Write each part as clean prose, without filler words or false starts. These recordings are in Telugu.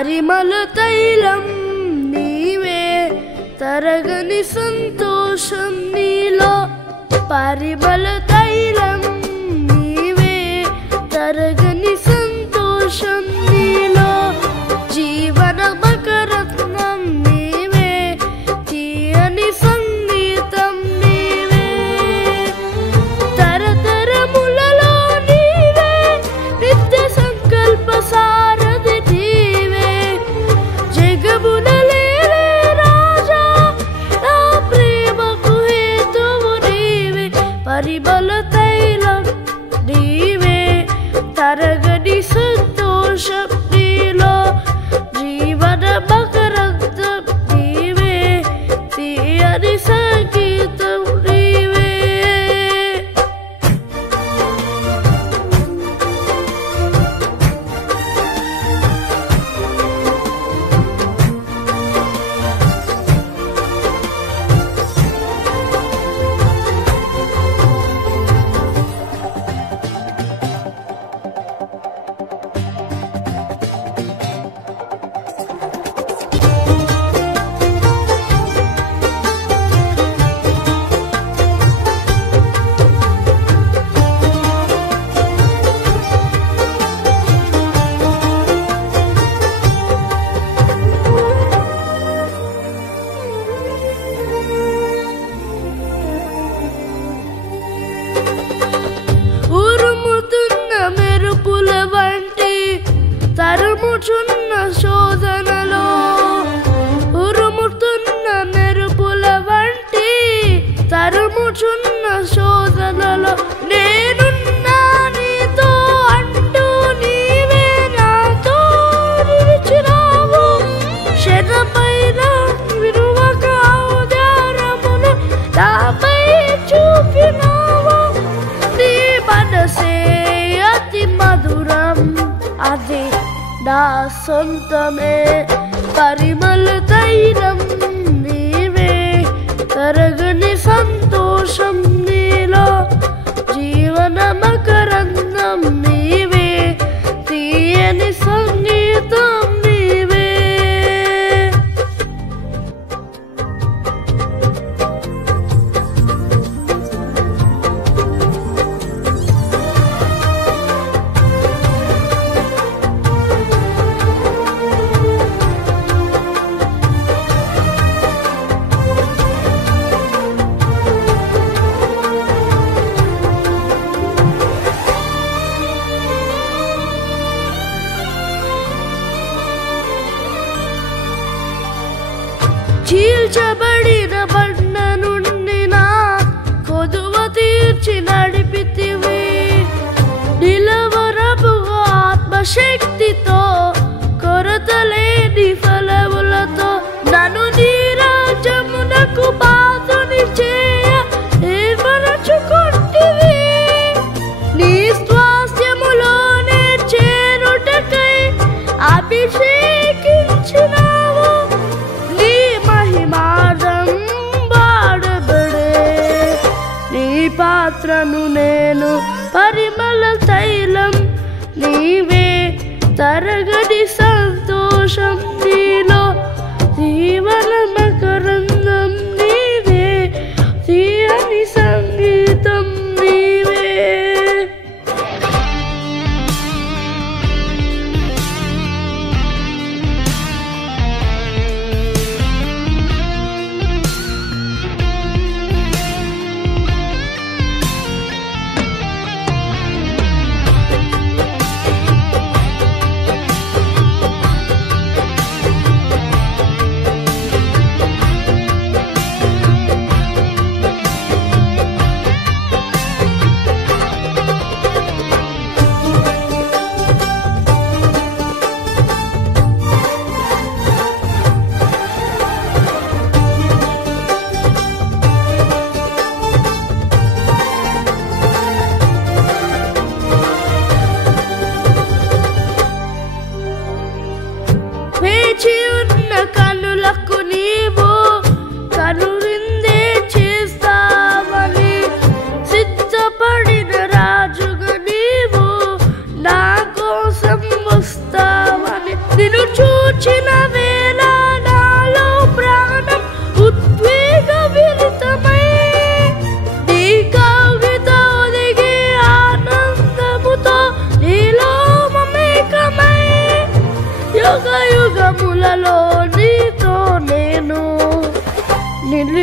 పరిమళ తైలం నీవే తరగని సంతోషం నీలో పరిమళ తైలం నీవే తరగని సంతోషం నీలో జీవన మకరత్నం నీవే తీయని సంగీతం నీవే తరతరములలో నీవే నిత్య సంకల్ప సారథి నీవే జగమునలే రాజా నా ప్రేమకు హేతువు నీవే పరిమళ తైలం నీవే తరగని సంతోషం నీలో జీవన మకరందం నీవే తీయని సంగీతం నీవే ఉరుముతున్న మెరుపుల వంటి తరుముచున్న శోధనలో ఉరుముతున్న మెరుపుల వంటి తరుముచున్న శోధనలో నేనున్నా నీతో అంటూ నీవే నాతో నిలిచినావు శరపైన విరువక ఔదారమును నాపై చూపినావు నీ మనసే అతి మధురం అది నా సొంతమే పరిమళ తైలం నీవే తరగని సంతోషం నీలో జీవన మకరందం నీవే తీయని సంగీతం నీవే చీల్చబడిన బండ నుండి నా కొదువ తీర్చి నడిపితివి నిలవరపు ఆత్మశక్తితో కొరతలేని ఫలములతో నన్ను నీ రాజ్యమునకు పాత్రుని చేయ ఏర్పరచుకొంటివి నీ స్వాస్థ్యములోనే చేరుటకై అభిషేకించినావు నీ మహిమార్థం వాడబడే నీ పాత్రను నేను పరిమళ తైలం నీవే తరగని సంతోషం నీలో జీవన మకరందం నీవే తీయని సంగీతం నీవే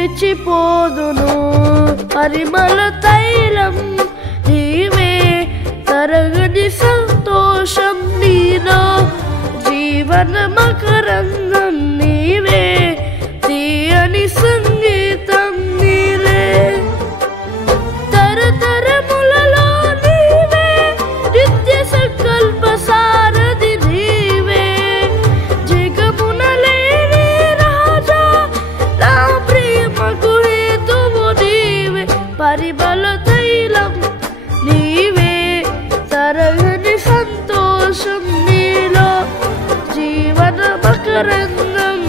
నిలిచిపోదును. పరిమళ తైలం నీవే, తరగని సంతోషం నీలో, జీవన మకరందం నీవే, తీయని సంగీతం నీలే. తరతరములలో నీవే, నిత్య సంకల్ప సారథి నీవే, జగమున లేని రాజా, నా ప్రేమకు హేతువు నీవే. పరిమళ తైలం నీవే, తరగని సంతోషం నీలో, జీవన మకరందం